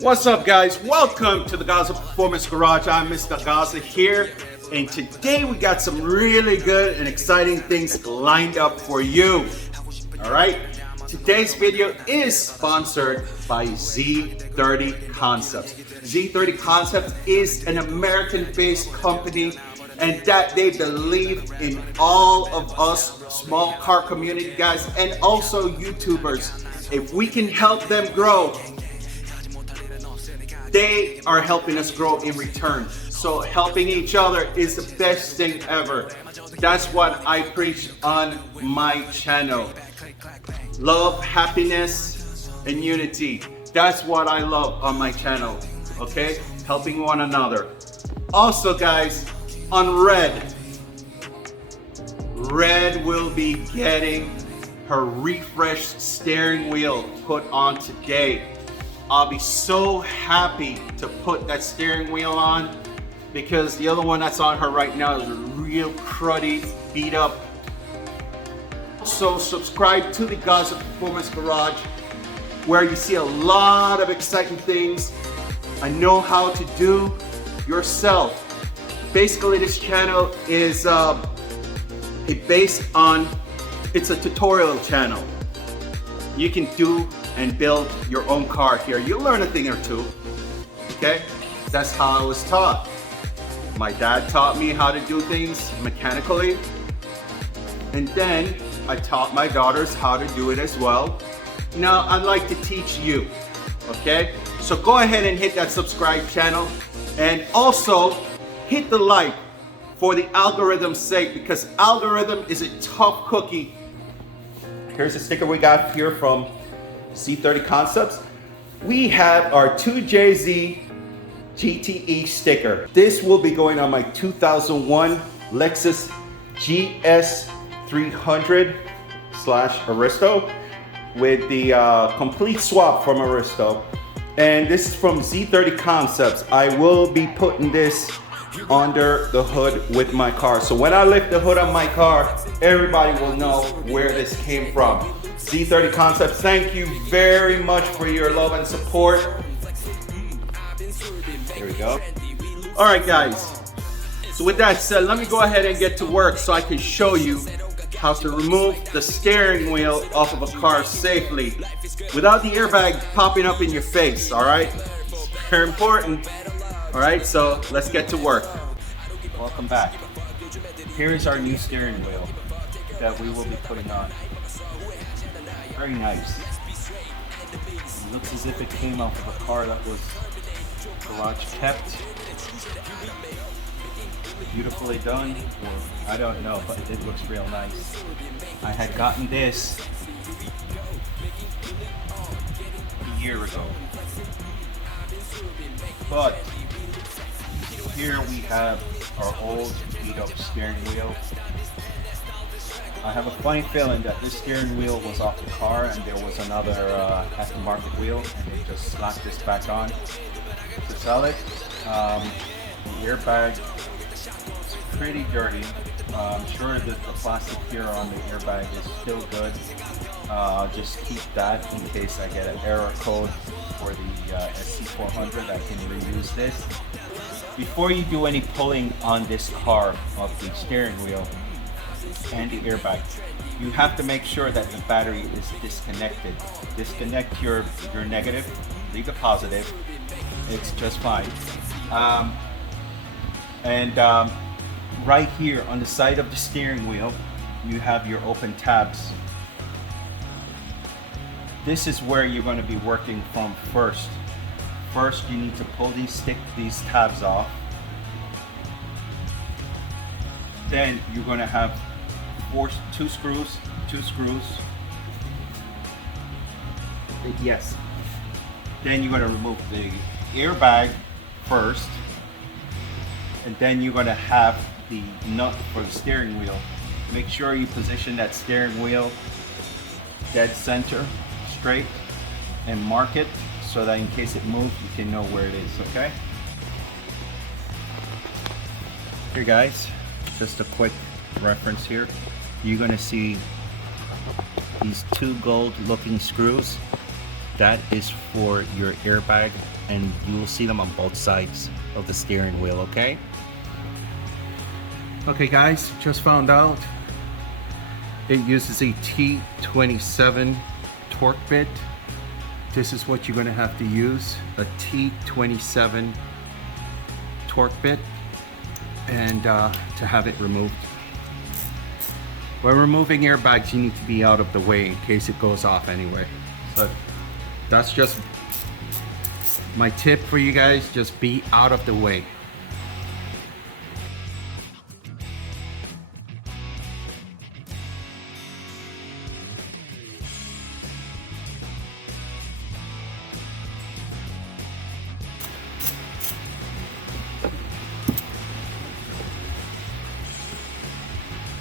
What's up, guys? Welcome to the Gaza Performance Garage. I'm Mr. Gaza here, and today we got some really good and exciting things lined up for you. All right, today's video is sponsored by Z30 Concepts. Z30 Concepts is an American-based company, and that they believe in all of us small car community guys and also YouTubers. If we can help them grow, they are helping us grow in return. So helping each other is the best thing ever. That's what I preach on my channel. Love, happiness, and unity. That's what I love on my channel. Okay? Helping one another. Also, guys, on Red will be getting her refreshed steering wheel put on today. I'll be so happy to put that steering wheel on because the other one that's on her right now is real cruddy, beat up. So subscribe to the Gaza Performance Garage where you see a lot of exciting things I know how to do yourself. Basically, this channel is it's a tutorial channel. You can do and build your own car here. You'll learn a thing or two, okay? That's how I was taught. My dad taught me how to do things mechanically, and then I taught my daughters how to do it as well. Now, I'd like to teach you, okay? So go ahead and hit that subscribe channel, and also hit the like for the algorithm's sake, because algorithm is a tough cookie. Here's a sticker we got here from Z30 Concepts. We have our 2JZ GTE sticker. This will be going on my 2001 Lexus GS300 / ARISTO with the complete swap from ARISTO. And this is from Z30 Concepts. I will be putting this under the hood with my car. So when I lift the hood on my car, everybody will know where this came from. Z30 Concepts, thank you very much for your love and support. There we go. All right, guys. So with that said, let me go ahead and get to work so I can show you how to remove the steering wheel off of a car safely without the airbag popping up in your face, all right? It's very important. All right, so let's get to work. Welcome back. Here is our new steering wheel that we will be putting on. Very nice. It looks as if it came off of a car that was garage kept. Beautifully done, or I don't know, but it looks real nice. I had gotten this a year ago, but here we have our old beat up steering wheel. I have a funny feeling that this steering wheel was off the car and there was another aftermarket wheel, and they just slapped this back on to sell it. The airbag is pretty dirty. I'm sure that the plastic here on the airbag is still good. I'll just keep that in case I get an error code for the SC400. I can reuse this. Before you do any pulling on this car of the steering wheel and the airbag, you have to make sure that the battery is disconnected. Disconnect your negative, leave the positive. It's just fine. Right here on the side of the steering wheel, you have your open tabs. This is where you're going to be working from first. First, you need to pull these tabs off. Then you're going to have two screws. Yes. Then you're going to remove the airbag first, and then you're going to have the nut for the steering wheel. Make sure you position that steering wheel dead center, straight, and mark it so that in case it moves, you can know where it is, okay? Here guys, just a quick reference here. You're gonna see these two gold looking screws. that is for your airbag, and you will see them on both sides of the steering wheel, okay? Okay guys, just found out it uses a T27 torque bit. This is what you're going to have to use, a T27 torque bit, and to have it removed. When removing airbags, you need to be out of the way in case it goes off anyway. So that's just my tip for you guys, just be out of the way.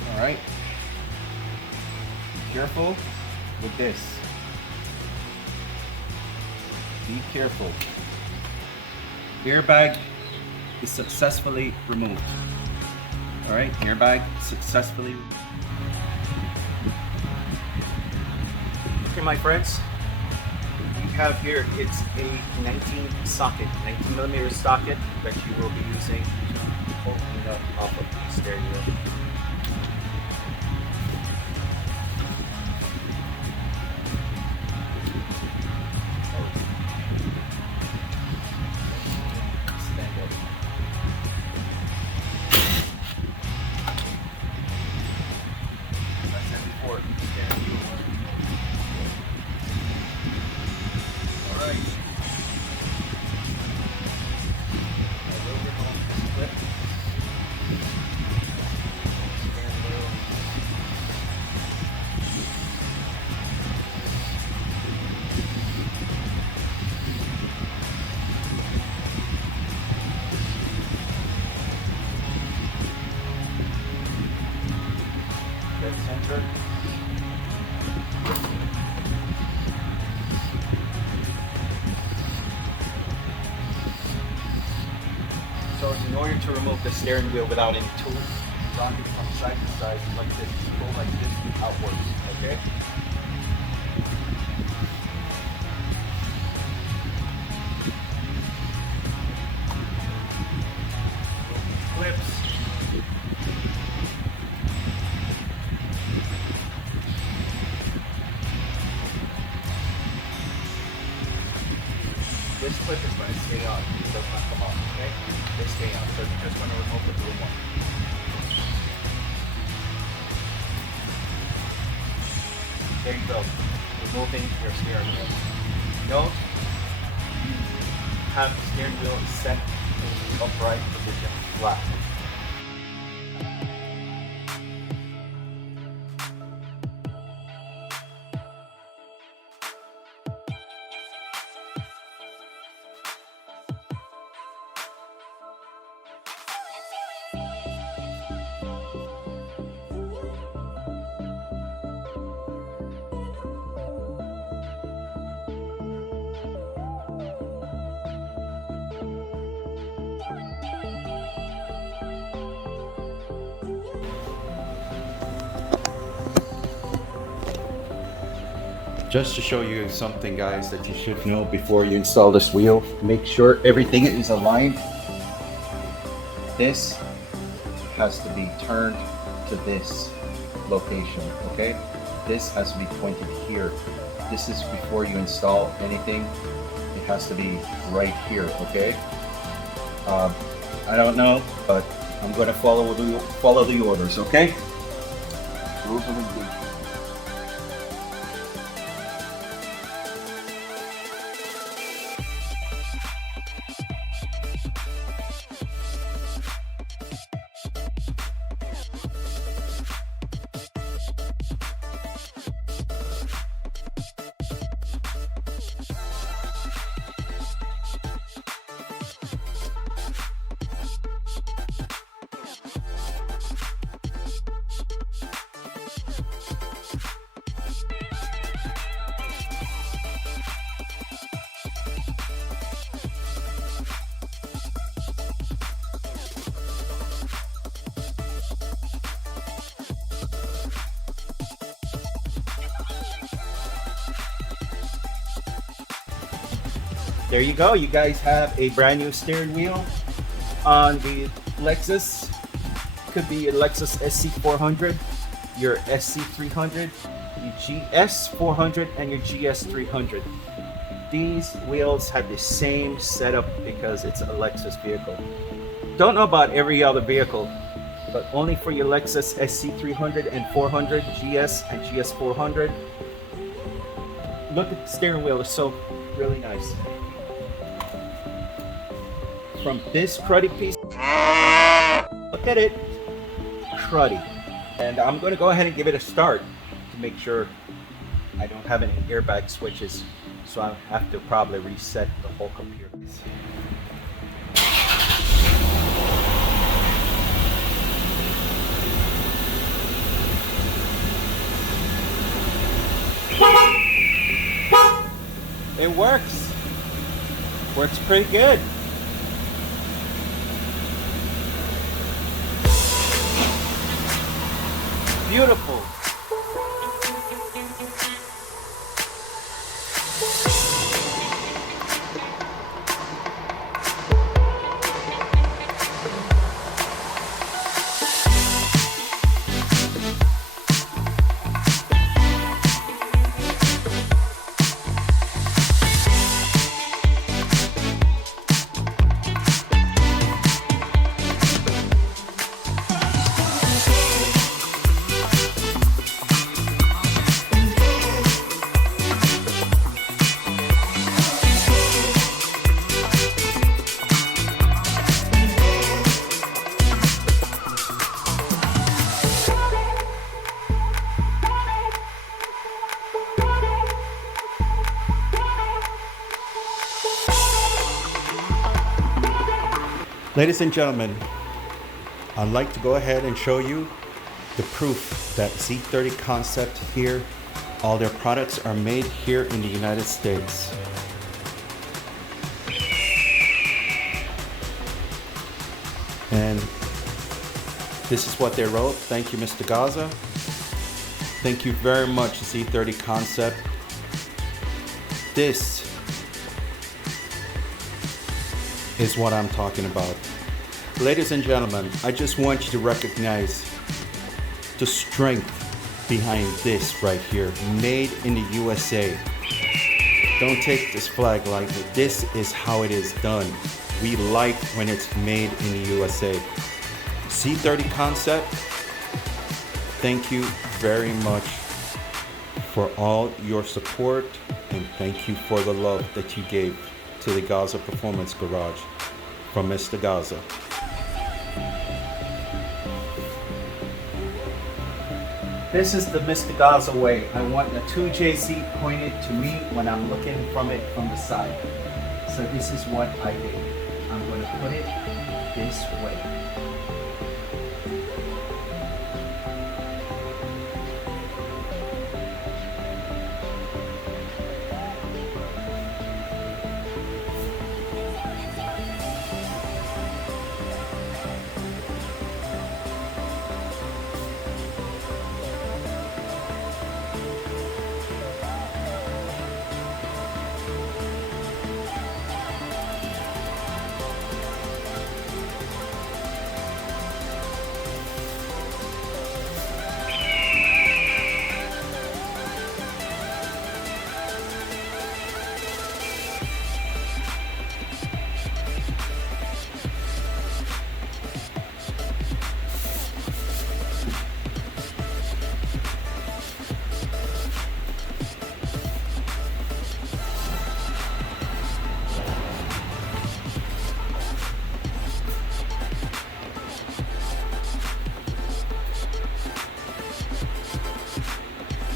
All right, be careful with this. Be careful. Airbag is successfully removed. All right, airbag successfully. Okay, my friends, we have here, it's a 19 millimeter socket that you will be using to open up off of the steering wheel. Center. So in order to remove the steering wheel without any tools, rock it from side to side like this, go like this outwards, okay? Clips. This clip is going to stay on. It does not come off, okay? They stay on. So you're just going to remove the blue one. There you go. Removing your steering wheel. Note, you have the steering wheel set in the upright position, flat. Just to show you something, guys, that you should know before you install this wheel, make sure everything is aligned. This has to be turned to this location, okay? This has to be pointed here. This is before you install anything. It has to be right here, okay? I don't know, but I'm going to follow the orders, okay? Rules of engagement. there you go. You guys have a brand new steering wheel on the Lexus. Could be your Lexus Sc400, your SC300, your GS400, and your GS300. These wheels have the same setup because it's a Lexus vehicle. Don't know about every other vehicle, but only for your Lexus SC300 and 400, GS and GS400. Look at the steering wheel, it's so really nice. From this cruddy piece, look at it, cruddy. And I'm gonna go ahead and give it a start to make sure I don't have any airbag switches. So I have to probably reset the whole computer. It works. Works pretty good. Beautiful. Ladies and gentlemen, I'd like to go ahead and show you the proof that Z30 Concept here, all their products are made here in the United States. And this is what they wrote. Thank you, Mr. Gaza. Thank you very much, Z30 Concept. This is what I'm talking about. Ladies and gentlemen, I just want you to recognize the strength behind this right here. Made in the USA. Don't take this flag lightly. This is how it is done. We like when it's made in the USA. Z30 Concept, thank you very much for all your support, and thank you for the love that you gave to the Gaza Performance Garage from Mr. Gaza. This is the Mr. Gaza way. I want the 2JZ pointed to me when I'm looking from it from the side. So this is what I did. I'm going to put it this way.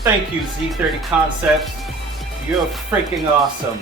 Thank you, Z30 Concepts. You're freaking awesome.